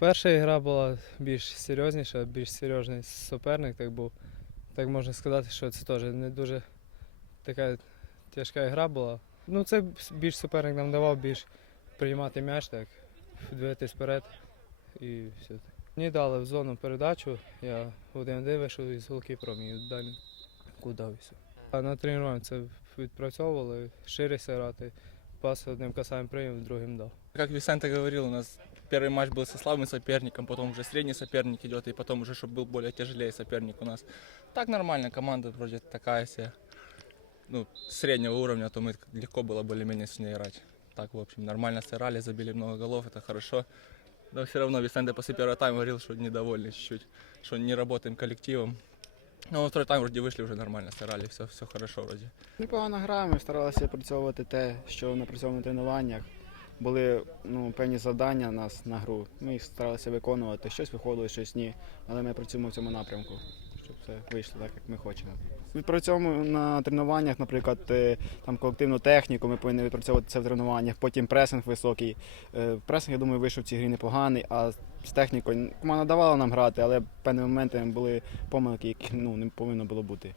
Перша гра була більш серйозніша, більш серйозний суперник так був. Так можна сказати, що це теж не дуже така тяжка гра була. Ну, це більш суперник нам давав більш приймати м'яч, так, дивитись вперед і все. Мені дали в зону передачу, я один один вийшов із голкіпером і далі кудав. А на тренуванні це відпрацьовували, ширися грати, пас одним касаєм прийняв, другим дав. Как Висенто говорил, у нас первый матч был со слабым соперником, потом уже средний соперник идет, и потом уже, чтобы был более тяжелее соперник у нас. Так нормально, команда вроде такая себе, ну, среднего уровня, то мы легко было более-менее с ней играть. Так, в общем, нормально сыграли, забили много голов, это хорошо. Но все равно Висенто после первого тайма говорил, что недовольный чуть-чуть, что не работаем коллективом. Но во второй тайм вроде вышли уже нормально, сыграли, все, все хорошо вроде. Непогано граємо, старалися опрацьовувати те, що напрацьовано на тренуваннях. Були ну, певні завдання нас на гру. Ми їх старалися виконувати. Щось виходило, щось ні. Але ми працюємо в цьому напрямку, щоб все вийшло так, як ми хочемо. Відпрацьовуємо на тренуваннях, наприклад, е, там колективну техніку, ми повинні відпрацьовувати це в тренуваннях, потім пресинг високий. Е, Пресинг, я думаю, вийшов в цій грі непоганий, а з технікою команда давала нам грати, але певні моменти були помилки, які ну, не повинно було бути.